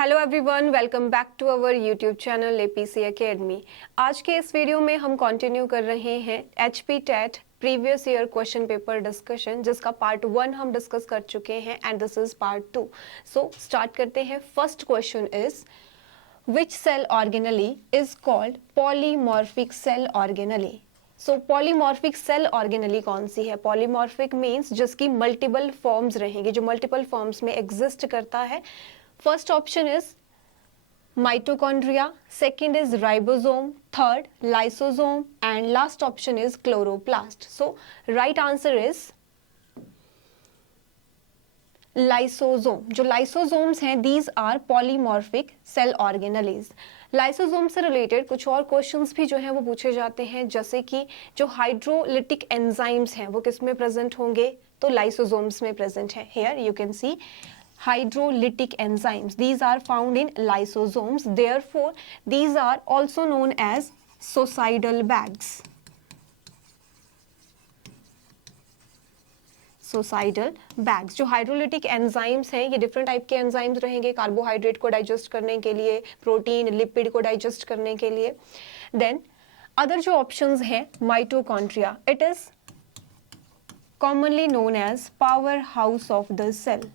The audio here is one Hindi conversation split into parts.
Hello everyone, welcome back to our YouTube channel APC academy. आज के इस वीडियो में हम कंटिन्यू कर रहे हैं HP TET previous year question paper discussion, जिसका पार्ट 1 हम डिस्कस कर चुके हैं and this is part 2। So start करते हैं। First question is which cell organelle is called polymorphic cell organelle. So polymorphic cell organelle कौन सी है? पॉलीमॉर्फिक मीन्स जिसकी मल्टीपल फॉर्म्स रहेंगी, जो मल्टीपल फॉर्म्स में एग्जिस्ट करता है। First option is mitochondria, second is ribosome, third lysosome and last option is chloroplast. So right answer is lysosome. जो lysosomes हैं these are polymorphic cell organelles. Lysosome से रिलेटेड कुछ और क्वेश्चंस भी जो हैं वो पूछे जाते हैं, जैसे कि जो हाइड्रोलिटिक एंजाइम्स हैं वो किस में प्रेजेंट होंगे? तो लाइसोसोम्स में प्रेजेंट है। Here you can see hydrolytic enzymes, these are found in lysosomes, therefore these are also known as suicidal bags. suicidal bags। जो हाइड्रोलिटिक एंजाइम्स हैं ये डिफरेंट टाइप के एंजाइम्स रहेंगे, कार्बोहाइड्रेट को डाइजेस्ट करने के लिए, प्रोटीन लिपिड को डाइजेस्ट करने के लिए। देन अदर जो ऑप्शंस हैं, mitochondria, it is commonly known as power house of the cell,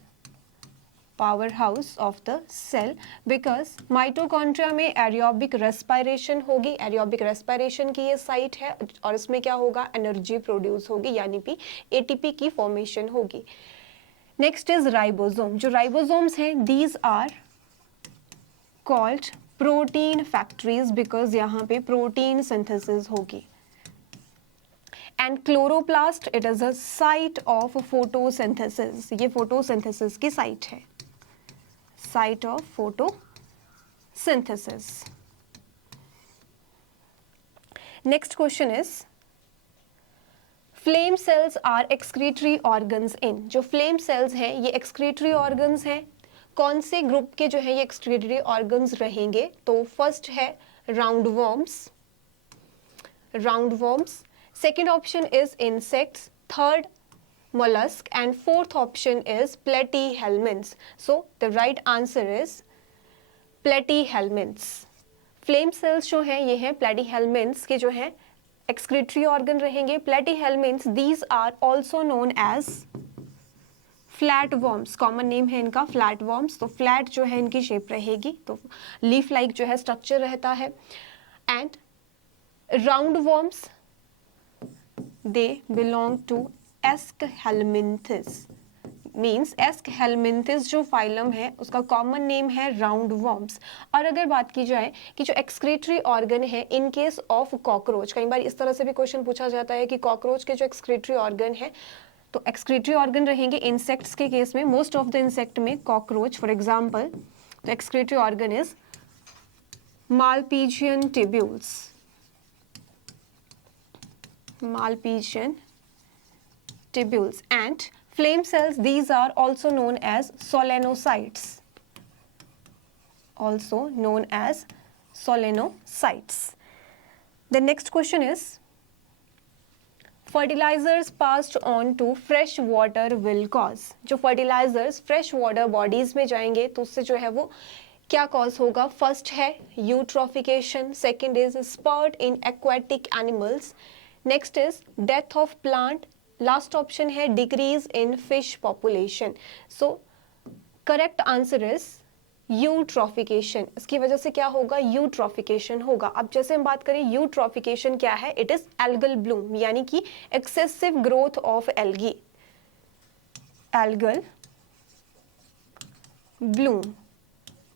power house of the cell, because mitochondria में एरियोबिक रेस्पिरेशन होगी। एरियोबिक रेस्पिरेशन की ये साइट है और इसमें क्या होगा? एनर्जी प्रोड्यूस होगी, यानी कि एटीपी की फॉर्मेशन होगी। Next is ribosome. जो राइबोसोम्स हैं these are called protein factories, because यहाँ पे प्रोटीन सिंथेसिस होगी। And chloroplast, it is a site of photosynthesis. ये फोटोसिंथेसिस की साइट है, site of photosynthesis. Next question is flame cells are excretory organs in। जो flame cells हैं ये excretory organs हैं। कौन से ग्रुप के जो है ये excretory organs रहेंगे? तो फर्स्ट है roundworms, roundworms, second option is insects, third mollusk and fourth option is platyhelminths. So the right answer is platyhelminths. Flame cells जो हैं ये हैं platyhelminths के जो हैं excretory organ रहेंगे। platyhelminths these are also known as flatworms, common name है इनका flatworms। तो flat जो है इनकी शेप रहेगी, तो leaf like जो है स्ट्रक्चर रहता है। and roundworms they belong to Aschelminthes, means Aschelminthes जो फाइलम है उसका कॉमन नेम है राउंडवर्म्स। और अगर बात की जाए कि जो एक्सक्रीटरी ऑर्गन है इन केस ऑफ कॉकरोच, कई बार इस तरह से भी क्वेश्चन पूछा जाता है कि कॉकरोच के जो एक्सक्रीटरी ऑर्गन है, तो एक्सक्रीटरी ऑर्गन रहेंगे इंसेक्ट्स के केस में, मोस्ट ऑफ द इंसेक्ट में कॉकरोच फॉर एग्जाम्पल। तो excretory organ is Malpighian tubules, Malpighian tubules, and flame cells these are also known as solenocytes, also known as solenocytes. The next question is fertilizers passed on to fresh water will cause। जो fertilizers fresh water bodies में जाएंगे तो उससे जो है वो क्या कॉज होगा? फर्स्ट है eutrophication, second is spot in aquatic animals, next is death of plant, last option है decrease in fish population. So correct answer is eutrophication. इसकी वजह से क्या होगा? यूट्रोफिकेशन होगा। अब जैसे हम बात करें यूट्रोफिकेशन क्या है, इट इज एल्गल ब्लूम, यानी कि excessive growth of algae, algal Bloom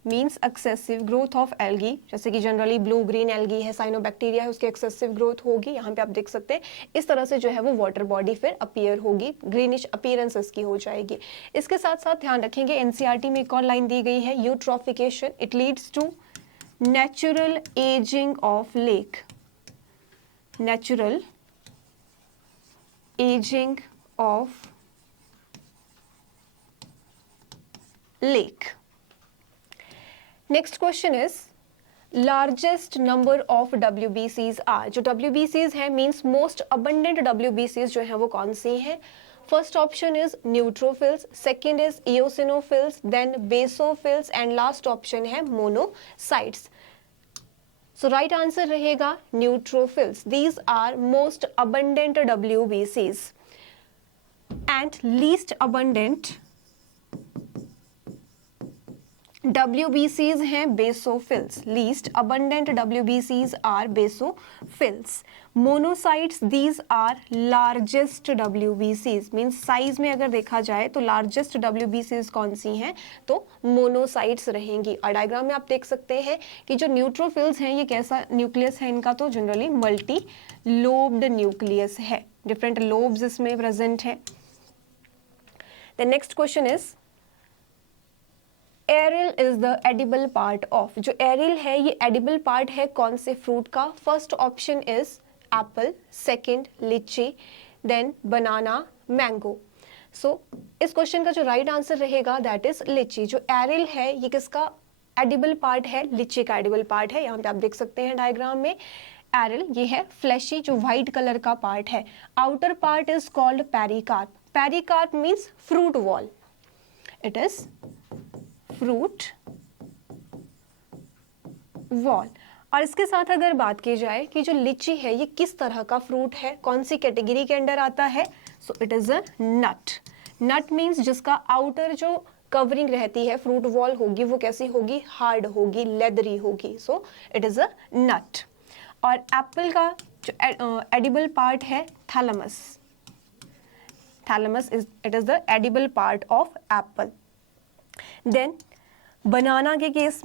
means excessive growth of algae. जैसे कि जनरली ब्लू ग्रीन एल्गी है, साइनोबैक्टीरिया है, उसकी एक्सेसिव ग्रोथ होगी। यहाँ पे आप देख सकते हैं इस तरह से जो है वो वाटर बॉडी फिर अपीयर होगी, ग्रीनिश अपीयरेंस इसकी हो जाएगी। इसके साथ साथ ध्यान रखेंगे एनसीईआरटी में एक और लाइन दी गई है, eutrophication it leads to natural ageing of lake, natural ageing of lake. Next question is largest number of WBCs are. जो WBCs हैं मीन्स मोस्ट अबंडेंट WBCs जो है वो कौन सी हैं? First option is neutrophils, second is eosinophils, then basophils and last option है monocytes. So right answer रहेगा neutrophils. These are most abundant WBCs and least abundant WBCs हैं basophils. Least abundant WBCs are basophils. Monocytes, these are largest WBCs. Means size में अगर देखा जाए तो largest WBCs कौन सी हैं, तो monocytes रहेंगी. और डायग्राम में आप देख सकते हैं कि जो न्यूट्रोफिल्स हैं ये कैसा न्यूक्लियस है इनका, तो जनरली मल्टी लोब्ड न्यूक्लियस है, डिफरेंट लोब्स इसमें प्रेजेंट है. The next question is aryl is the edible part of. जो एरिल है ये एडिबल पार्ट है कौन से फ्रूट का? First option is Apple, second लीची, देन बनाना, मैंगो. सो इस क्वेश्चन का जो राइट आंसर रहेगा दैट इज लीची. जो एरिल है ये किसका एडिबल पार्ट है? लीची का एडिबल पार्ट है. यहाँ पे आप देख सकते हैं डायग्राम में एरिल ये है फ्लैशी जो व्हाइट कलर का पार्ट है. Outer part is called pericarp. Pericarp means fruit wall. It is fruit wall. और इसके साथ अगर बात की जाए कि जो लीची है ये किस तरह का फ्रूट है, कौन सी कैटेगरी के अंडर आता है, so it is a nut. Nut means जिसका आउटर जो कवरिंग रहती है फ्रूट वॉल होगी वो कैसी होगी? हार्ड होगी, लेदरी होगी. So it is a nut. और एप्पल का जो एडिबल पार्ट है thalamus. Thalamus is it is the edible part of apple. Then banana के केस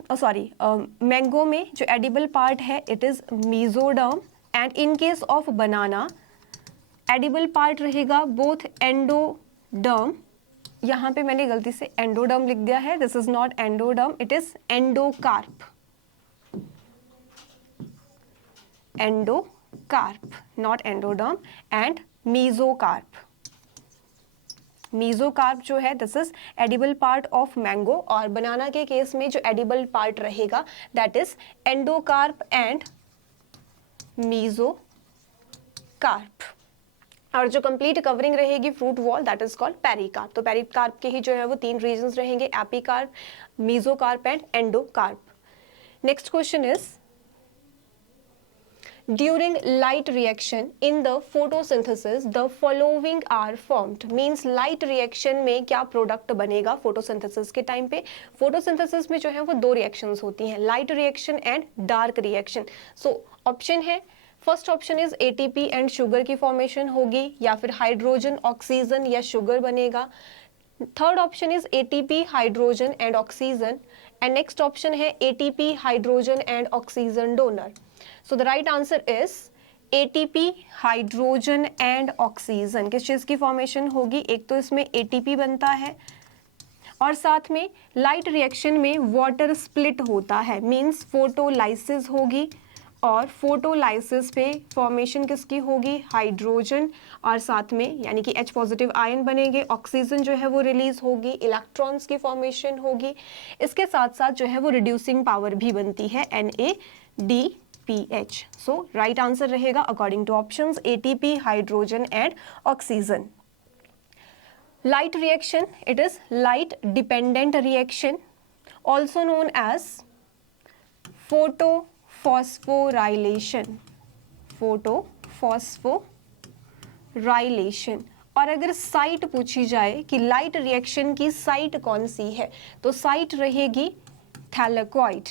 मैंगो में जो एडिबल पार्ट है it is mesoderm. And in case of banana edible part रहेगा बोथ एंडोडर्म. यहाँ पे मैंने गलती से एंडोडर्म लिख दिया है. This is not endoderm, it is endocarp. Endocarp, not endoderm. And mesocarp. Mesocarp जो है this is edible part of mango. और बनाना के केस में जो एडिबल पार्ट रहेगा that is endocarp and mesocarp. और जो कंप्लीट कवरिंग रहेगी fruit wall that is called pericarp. तो पेरिकार्प के ही जो है वो तीन रीजन्स रहेंगे, epicarp, mesocarp and endocarp. Next question is during light reaction in the photosynthesis the following are formed. means light reaction में क्या प्रोडक्ट बनेगा photosynthesis के टाइम पे? photosynthesis में जो है वो दो रिएक्शंस होती हैं, light reaction and dark reaction. So option है first option is ATP and sugar की फॉर्मेशन होगी, या फिर हाइड्रोजन, ऑक्सीजन या शुगर बनेगा. Third option is ATP, hydrogen and oxygen. And next option है ATP, hydrogen and oxygen donor. So the right answer is ATP, hydrogen and oxygen. किस चीज की फॉर्मेशन होगी? एक तो इसमें ATP बनता है और साथ में लाइट रिएक्शन में वाटर स्प्लिट होता है. मींस फोटोलाइसिस होगी और फोटोलाइसिस पे फॉर्मेशन किसकी होगी? हाइड्रोजन. और साथ में यानी कि H पॉजिटिव आयन बनेंगे, ऑक्सीजन जो है वो रिलीज होगी, इलेक्ट्रॉन्स की फॉर्मेशन होगी. इसके साथ साथ जो है वो रिड्यूसिंग पावर भी बनती है NADPH. सो राइट आंसर रहेगा according to options ATP, hydrogen and oxygen. Light reaction, it is light dependent reaction, also known as photophosphorylation. Photophosphorylation. और अगर साइट पूछी जाए कि लाइट रिएक्शन की साइट कौन सी है, तो साइट रहेगी थैलेकॉइड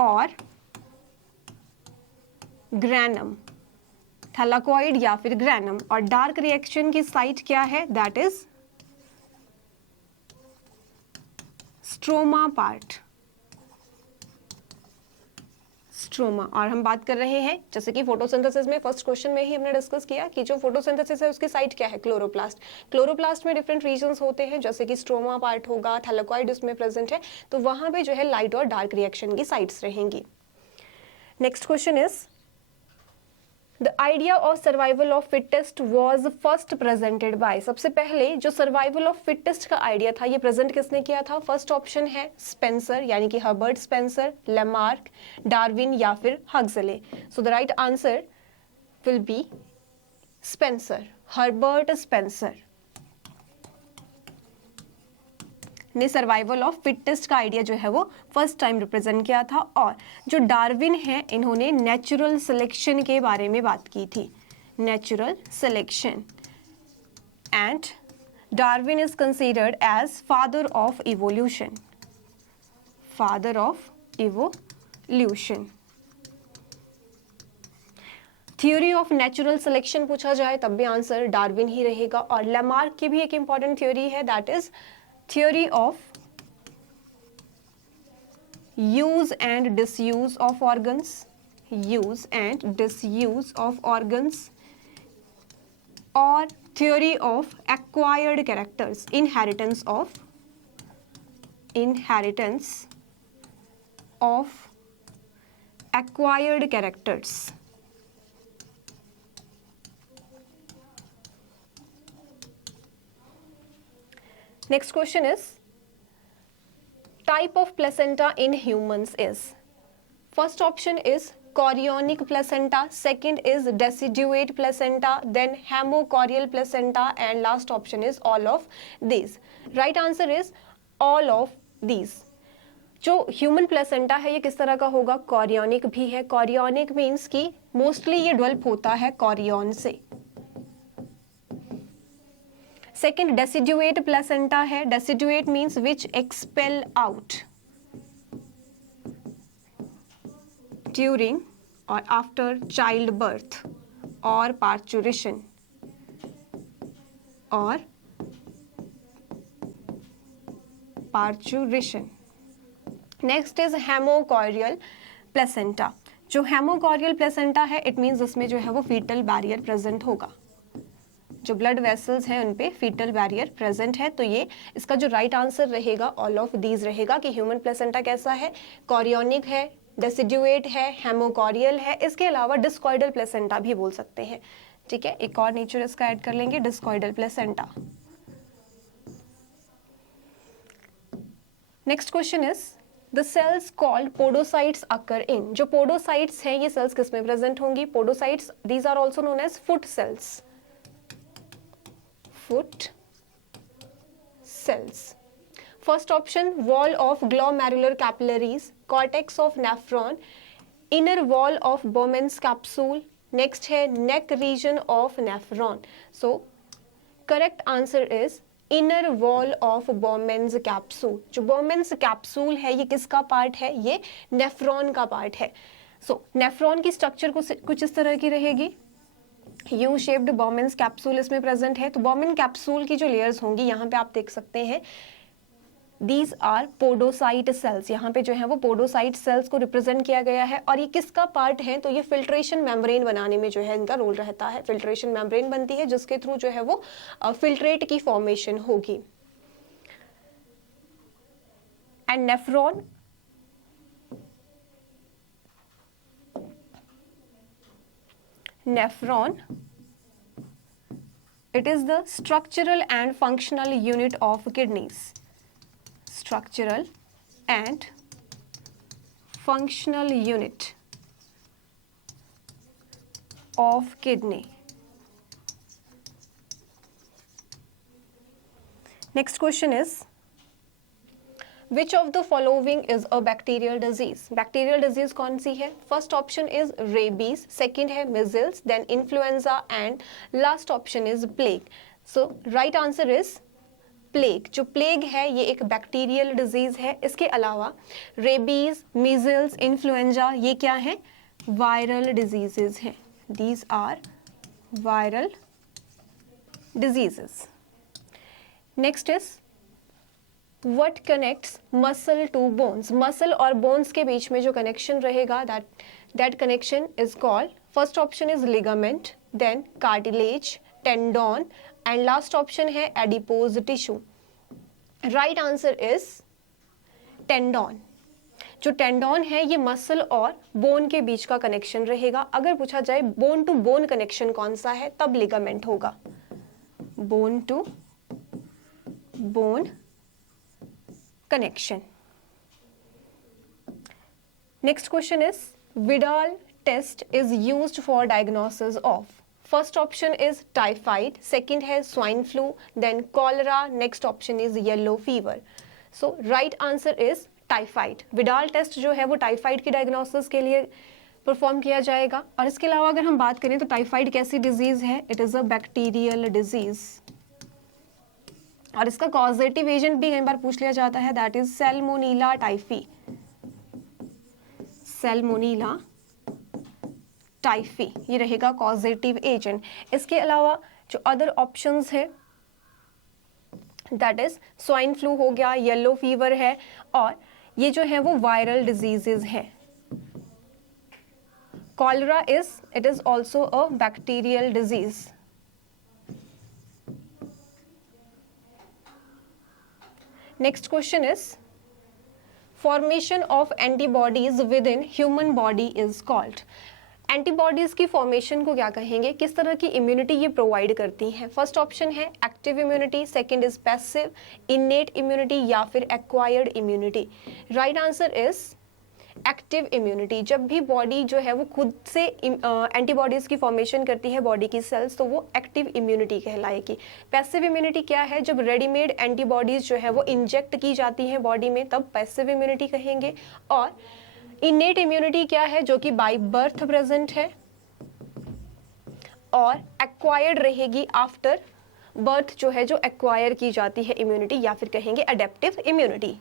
और ग्रैनम. थैलेकॉइड या फिर ग्रैनम. और डार्क रिएक्शन की साइट क्या है? That is stroma part. Stroma. और हम बात कर रहे हैं जैसे कि फोटोसिंथेसिस में फर्स्ट क्वेश्चन में ही हमने डिस्कस किया कि जो फोटोसिंथेसिस है उसकी साइट क्या है? क्लोरोप्लास्ट. क्लोरोप्लास्ट में डिफरेंट रीजन्स होते हैं जैसे कि स्ट्रोमा पार्ट होगा, थैलेकॉइड उसमें प्रेजेंट है, तो वहां पे जो है लाइट और डार्क रिएक्शन की साइट्स रहेंगी. Next question is the idea of survival of fittest was first presented by. सबसे पहले जो सर्वाइवल ऑफ फिटेस्ट का आइडिया था ये प्रेजेंट किसने किया था? फर्स्ट ऑप्शन है स्पेंसर यानी कि हर्बर्ट स्पेंसर, लेमार्क, डार्विन या फिर Huxley. So the right answer will be Spencer, Herbert Spencer ने सर्वाइवल ऑफ फिटेस्ट का आइडिया जो है वो फर्स्ट टाइम रिप्रेजेंट किया था। और जो डार्विन है इन्होंने नेचुरल सिलेक्शन के बारे में बात की थी, natural selection, and Darwin is considered as father of evolution, father of evolution. Theory of natural selection पूछा जाए तब भी आंसर डार्विन ही रहेगा। और लैमार्क की भी एक इंपॉर्टेंट थ्योरी है, that is theory of use and disuse of organs, use and disuse of organs, और theory of acquired characters, inheritance of acquired characters. Next question is, type of placenta in humans is, first option is chorionic placenta, second is deciduate placenta, then hemochorial placenta, and last option is all of these. Right answer is all of these. जो ह्यूमन प्लेसेंटा है ये किस तरह का होगा, कॉरियोनिक भी है। कॉरियोनिक मीन्स कि मोस्टली ये डेवलप होता है कॉरियन से। सेकंड डेसिडुएट प्लेसेंटा है, deciduate means which expel out during और आफ्टर चाइल्ड बर्थ और पार्चुरेशन, और parturition. Next is haemochorial placenta. जो हेमोकॉरियल प्लेसेंटा है इट मीन्स उसमें जो है वो फीटल बैरियर प्रेजेंट होगा, जो ब्लड वेसल्स हैं उन पे फीटल बैरियर प्रेजेंट है। तो ये इसका जो राइट आंसर रहेगा ऑल ऑफ दीज रहेगा कि ह्यूमन प्लेसेंटा कैसा है, कॉरियोनिक है, डेसिडुएट है, हेमोकॉरियल है। इसके अलावा डिस्कॉइडल प्लेसेंटा भी बोल सकते हैं। ठीक है, एक और नेचर इसका ऐड कर लेंगे, discoidal placenta. Next question is, the cells called podocytes occur in. जो पोडोसाइट्स हैं ये सेल्स किस में प्रेजेंट होंगी, podocytes these are also known as foot cells, foot cells. First option wall of glomerular capillaries, cortex of nephron, inner wall of Bowman's capsule, next है neck region of nephron. So correct answer is inner wall of Bowman's capsule. जो बोमेन्स कैप्सूल है ये किसका पार्ट है, ये नेफ्रॉन का पार्ट है। सो नेफ्रॉन की स्ट्रक्चर कुछ इस तरह की रहेगी, यू शेप्ड बोमेन्स कैप्सूल इसमें प्रेजेंट है। तो बोमेन कैप्सूल की जो लेयर्स होंगी यहाँ पे आप देख सकते हैं, दीज आर पोडोसाइट सेल्स। यहाँ पे जो है वो पोडोसाइट सेल्स को रिप्रेजेंट किया गया है। और ये किसका पार्ट है, तो ये फिल्ट्रेशन मेम्ब्रेन बनाने में जो है इनका रोल रहता है। फिल्ट्रेशन मेम्ब्रेन बनती है जिसके थ्रू जो है वो फिल्ट्रेट की फॉर्मेशन होगी। And nephron it is the structural and functional unit of kidneys, structural and functional unit of kidney. Next question is, which of the following is a bacterial disease? Bacterial disease कौन सी है? First option is rabies, second है measles, then influenza, and last option is plague. So right answer is plague. जो plague है ये एक bacterial disease है। इसके अलावा rabies, measles, influenza ये क्या है, viral diseases हैं। These are viral diseases. Next is, what connects muscle to bones? Muscle और bones के बीच में जो connection रहेगा, that connection is called, first option is ligament, then cartilage, tendon, and last option है adipose tissue. Right answer is tendon. जो टेंडॉन है ये मसल और बोन के बीच का कनेक्शन रहेगा। अगर पूछा जाए बोन टू बोन कनेक्शन कौन सा है, तब लिगामेंट होगा। Bone to bone connection. Next question is, Vidal test is used for diagnosis of, first option is typhoid, second है swine flu, then cholera, next option is yellow fever. So right answer is typhoid. Widal test जो है वो टाइफाइड की डायग्नोसिस के लिए परफॉर्म किया जाएगा। और इसके अलावा अगर हम बात करें तो टाइफाइड कैसी डिजीज है, it is a bacterial disease, और इसका कॉजेटिव एजेंट भी कई बार पूछ लिया जाता है, that is Salmonella typhi, Salmonella typhi, ये रहेगा कॉजेटिव एजेंट। इसके अलावा जो अदर ऑप्शंस है दैट इज स्वाइन फ्लू हो गया, येलो फीवर है, और ये जो है वो वायरल डिजीजेज है। Cholera it is also a bacterial disease. Next question is formation of antibodies with in human body is called. Antibodies की फॉर्मेशन को क्या कहेंगे, किस तरह की इम्यूनिटी ये प्रोवाइड करती हैं। फर्स्ट ऑप्शन है active immunity, second is passive, innate immunity या फिर acquired immunity. Right answer is active immunity. जब भी बॉडी जो है वो खुद से एंटीबॉडीज की फॉर्मेशन करती है बॉडी की सेल्स, तो वो एक्टिव इम्यूनिटी कहलाएगी। पैसिव इम्यूनिटी क्या है, जब रेडीमेड एंटीबॉडीज जो है वो इंजेक्ट की जाती हैं बॉडी में, तब पैसिव इम्यूनिटी कहेंगे। और इनेट इम्यूनिटी क्या है, जो कि बाय बर्थ प्रेजेंट है, और एक्वायर्ड रहेगी आफ्टर बर्थ, जो है जो एक्वायर की जाती है इम्यूनिटी, या फिर कहेंगे adaptive immunity,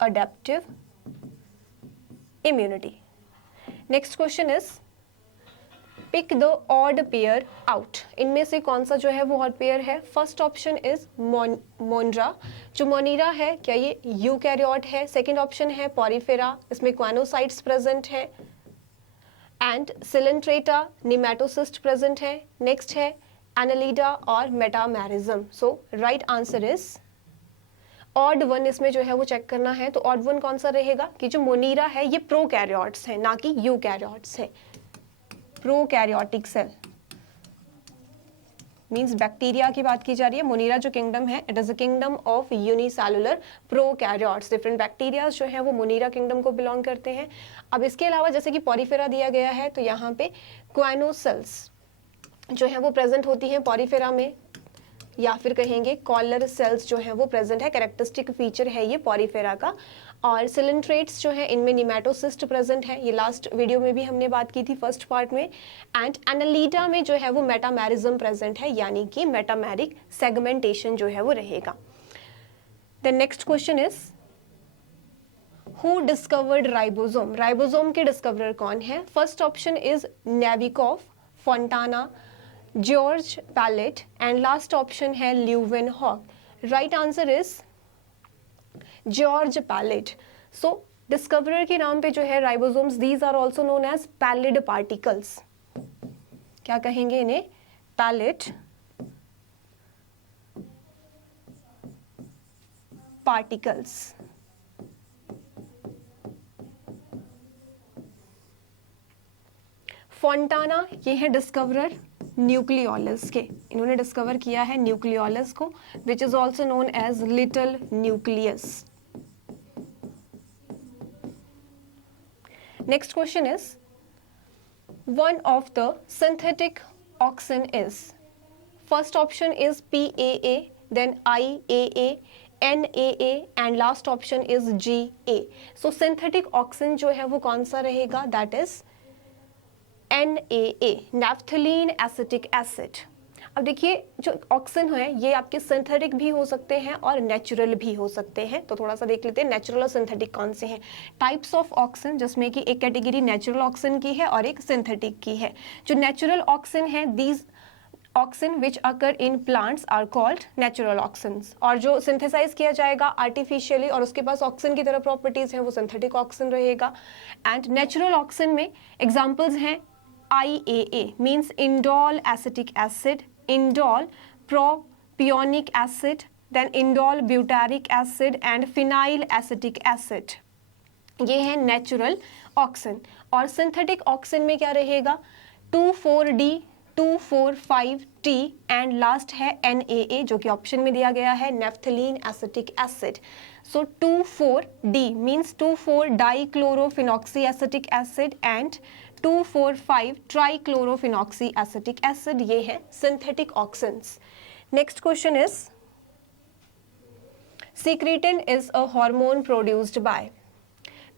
adaptive immunity. Next question is pick the odd pair out. इनमें से कौन सा जो है वो ऑड पेयर है। फर्स्ट ऑप्शन इज मोनरा, जो मोनीरा है क्या ये यूकैरियोट है। सेकंड ऑप्शन है पॉरीफेरा, इसमें क्वानोसाइट्स प्रेजेंट है, एंड सिलेंट्रेटा, निमेटोसिस्ट प्रेजेंट है। नेक्स्ट है एनालिडा और metamerism. So right answer is odd one. इसमें जो है वो चेक करना है, तो ऑड वन कौन सा रहेगा कि जो मोनीरा है ये प्रोकैरियोट्स है, ना कि यूकैरियोट्स है। प्रोकैरियोटिक सेल मींस बैक्टीरिया की बात की जा रही है। मोनीरा जो किंगडम है, it is a kingdom of unicellular prokaryotes. Different bacteria जो है वो मोनीरा किंगडम को बिलोंग करते हैं। अब इसके अलावा जैसे कि पॉरीफेरा दिया गया है, तो यहाँ पे क्वानोसेल्स जो है वो प्रेजेंट होती हैं पॉरीफेरा में, या फिर कहेंगे कॉलर सेल्स जो है वो प्रेजेंट है, कैरेक्टरिस्टिक फीचर है ये पॉरीफेरा का। और सिलेंट्रेट्स जो है इनमें निमेटोसिस्ट प्रेजेंट है, ये लास्ट वीडियो में भी हमने बात की थी फर्स्ट पार्ट में। एंड एनालिडा में जो है वो मेटामेरिज्म प्रेजेंट है, यानी कि मेटामेरिक सेगमेंटेशन जो है वो रहेगा। The next question is who discovered ribosome. Ribosome के डिस्कवरर कौन है। First option is Novikoff, Fontana, George Palade, and last option है Leeuwenhoek. Right answer is George Palade. So discoverer के नाम पे जो है ribosomes, these are also known as Palade particles. क्या कहेंगे इन्हें, पैलिड पार्टिकल्स। फोंटाना ये है डिस्कवरर न्यूक्लियोलस के, इन्होंने डिस्कवर किया है न्यूक्लियोलस को, which is also known as little nucleus. Next question is one of the synthetic auxin is. First option is PAA, then IAA, NAA, and last option is GA। So synthetic auxin जो है वो कौन सा रहेगा, that is NAA, naphthalene acetic acid. अब देखिए जो ऑक्सिन है ये आपके सिंथेटिक भी हो सकते हैं और नेचुरल भी हो सकते हैं, तो थोड़ा सा देख लेते हैं नेचुरल और सिंथेटिक कौन से हैं। टाइप्स ऑफ ऑक्सिन, जिसमें कि एक कैटेगरी नेचुरल ऑक्सिन की है और एक सिंथेटिक की है। जो नेचुरल ऑक्सिन है, these auxin which occur in plants are called natural auxins, और जो सिंथेसाइज किया जाएगा आर्टिफिशियली और उसके पास ऑक्सिन की तरह प्रॉपर्टीज हैं, वो सिंथेटिक ऑक्सिन रहेगा। एंड नेचुरल ऑक्सिन में एग्जाम्पल्स हैं IAA means indole acetic acid, indole propionic acid, then indole butyric acid and phenyl acetic acid। ये है नेचुरल ऑक्सिन। और सिंथेटिक ऑक्सिन में क्या रहेगा, 2,4-D, 2,4,5-T एंड लास्ट है NAA, जो कि ऑप्शन में दिया गया है naphthalene acetic acid. So 2,4-D means 2,4-dichlorophenoxy acetic acid and 2,4,5 trichlorophenoxy acetic acid, ये है synthetic auxins. Next question is secretin is a hormone produced by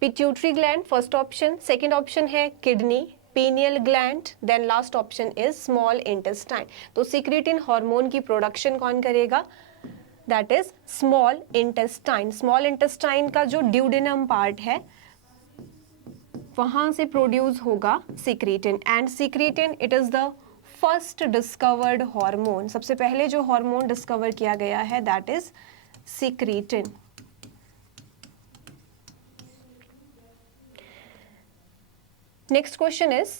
pituitary gland, first option, second option है kidney, pineal gland, then last option is small intestine। तो secretin हार्मोन की प्रोडक्शन कौन करेगा? That is small intestine. Small intestine का जो ड्यूडेनम पार्ट है वहां से प्रोड्यूस होगा secretin, and secretin it is the first discovered hormone. सबसे पहले जो हार्मोन डिस्कवर किया गया है that is secretin। Next question is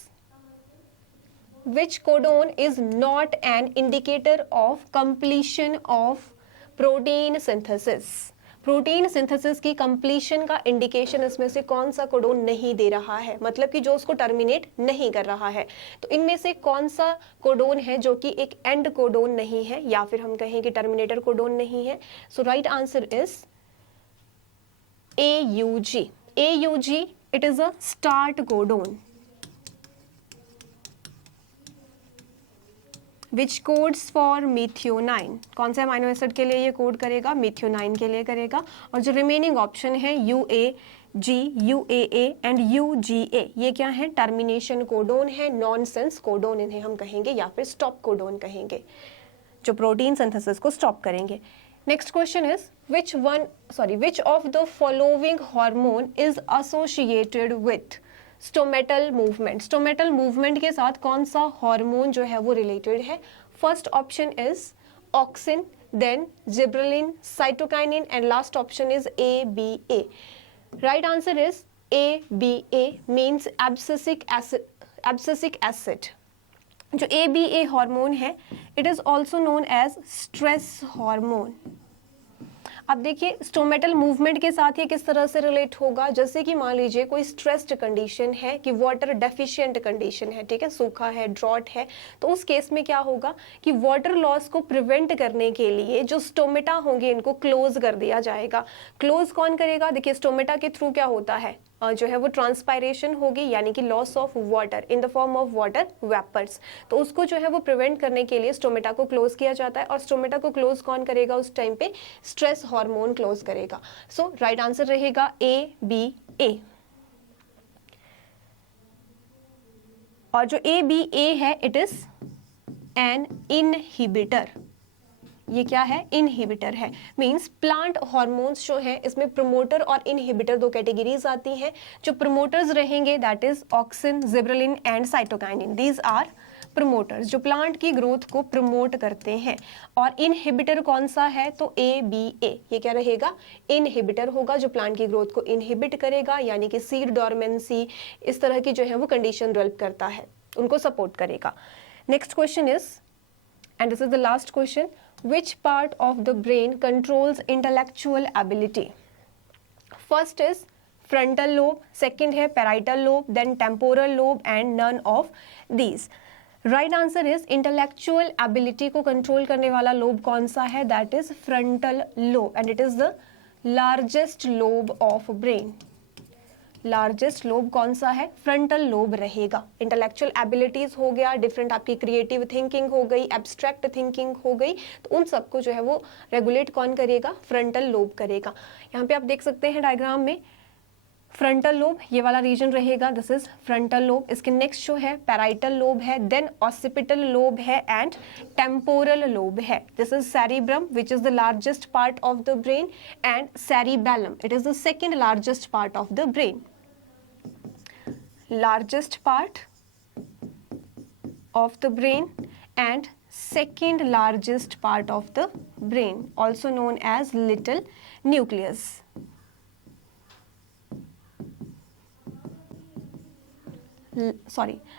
which codon is not an indicator of completion of protein synthesis? Protein synthesis की कंप्लीशन का इंडिकेशन इसमें से कौन सा कोडोन नहीं दे रहा है, मतलब कि जो उसको टर्मिनेट नहीं कर रहा है। तो इनमें से कौन सा कोडोन है जो कि एक एंड कोडोन नहीं है, या फिर हम कहें कि टर्मिनेटर कोडोन नहीं है? So right answer is AUG। AUG it is a start codon which codes for methionine. कौन से अमाइनो एसिड के लिए ये कोड करेगा? मीथियोनाइन के लिए करेगा। और जो रिमेनिंग ऑप्शन है UAG, UAA एंड UGA, ये क्या है? टर्मिनेशन कोडोन है, नॉनसेंस कोडोन इन्हें हम कहेंगे, या फिर स्टॉप कोडोन कहेंगे, जो प्रोटीन सिंथेसिस को स्टॉप करेंगे। Next question is which of the following hormone is associated with stomatal movement. Stomatal movement के साथ कौन सा हार्मोन जो है वो रिलेटेड है? First option is auxin, then gibberellin, cytokinin and last option is ABA। Right answer is ABA means abscisic acid. जो ABA हार्मोन है it is also known as stress hormone. अब देखिए स्टोमेटल मूवमेंट के साथ ये किस तरह से रिलेट होगा? जैसे कि मान लीजिए कोई स्ट्रेस्ड कंडीशन है, कि वाटर डेफिशिएंट कंडीशन है, ठीक है, सूखा है, ड्रॉट है, तो उस केस में क्या होगा कि वाटर लॉस को प्रिवेंट करने के लिए जो स्टोमेटा होंगे इनको क्लोज कर दिया जाएगा। क्लोज कौन करेगा? देखिए स्टोमेटा के थ्रू क्या होता है, जो है वो ट्रांसपायरेशन होगी, यानी कि loss of water in the form of water vapours. तो उसको जो है वो प्रिवेंट करने के लिए स्टोमेटा को क्लोज किया जाता है, और स्टोमेटा को क्लोज कौन करेगा उस टाइम पे? स्ट्रेस हार्मोन क्लोज करेगा। सो राइट आंसर रहेगा ABA। और जो ABA है इट इज एन इनहिबिटर। ये क्या है? इनहिबिटर है। मींस प्लांट हार्मोन्स जो है इसमें प्रमोटर और इनहिबिटर दो कैटेगरीज आती हैं। जो प्रमोटर्स रहेंगे that is auxin, gibberellin and cytokinin, these are promoters जो प्लांट की ग्रोथ को प्रमोट करते हैं। और इनहिबिटर कौन सा है? तो ABA। ये क्या रहेगा? इनहिबिटर होगा जो प्लांट की ग्रोथ को इनहिबिट करेगा, यानी कि सीड डॉर्मेंसी इस तरह की जो है वो कंडीशन डेवलप करता है, उनको सपोर्ट करेगा। Next question is, and this is the last question, which part of the brain controls intellectual ability? First is frontal lobe, second है parietal lobe, then temporal lobe and none of these. Right answer is intellectual ability को control करने वाला lobe कौन सा है? That is frontal lobe and it is the largest lobe of brain. Largest lobe कौन सा है? फ्रंटल लोब रहेगा। इंटेलेक्चुअल एबिलिटीज हो गया, डिफरेंट आपकी क्रिएटिव थिंकिंग हो गई, एब्स्ट्रैक्ट थिंकिंग हो गई, तो उन सबको जो है वो रेगुलेट कौन करेगा? फ्रंटल लोब करेगा। यहाँ पे आप देख सकते हैं डायग्राम में फ्रंटल लोब ये वाला रीजन रहेगा, दिस इज फ्रंटल लोब। इसके नेक्स्ट जो है पैराइटल लोब है, देन ऑसिपिटल लोब है एंड टेम्पोरल लोब है। This is cerebrum which is the largest part of the brain and cerebellum it is the second largest part of the brain. Largest part of the brain and second largest part of the brain, also known as little nucleus.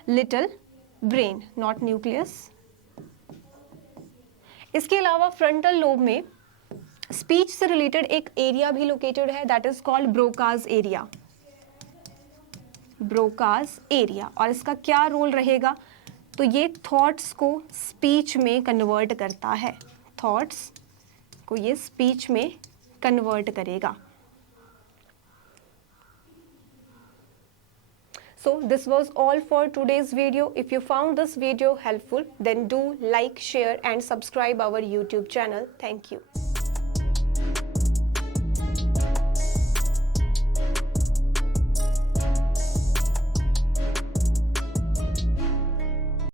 Little brain, not nucleus. इसके अलावा फ्रंटल लोब में स्पीच से रिलेटेड एक एरिया भी लोकेटेड है, that is called Broca's area. Broca's area, और इसका क्या रोल रहेगा? तो ये थॉट्स को स्पीच में कन्वर्ट करता है, थॉट्स को ये स्पीच में कन्वर्ट करेगा। So this was all for today's video. If you found this video helpful, then do like, share and subscribe our YouTube channel. Thank you.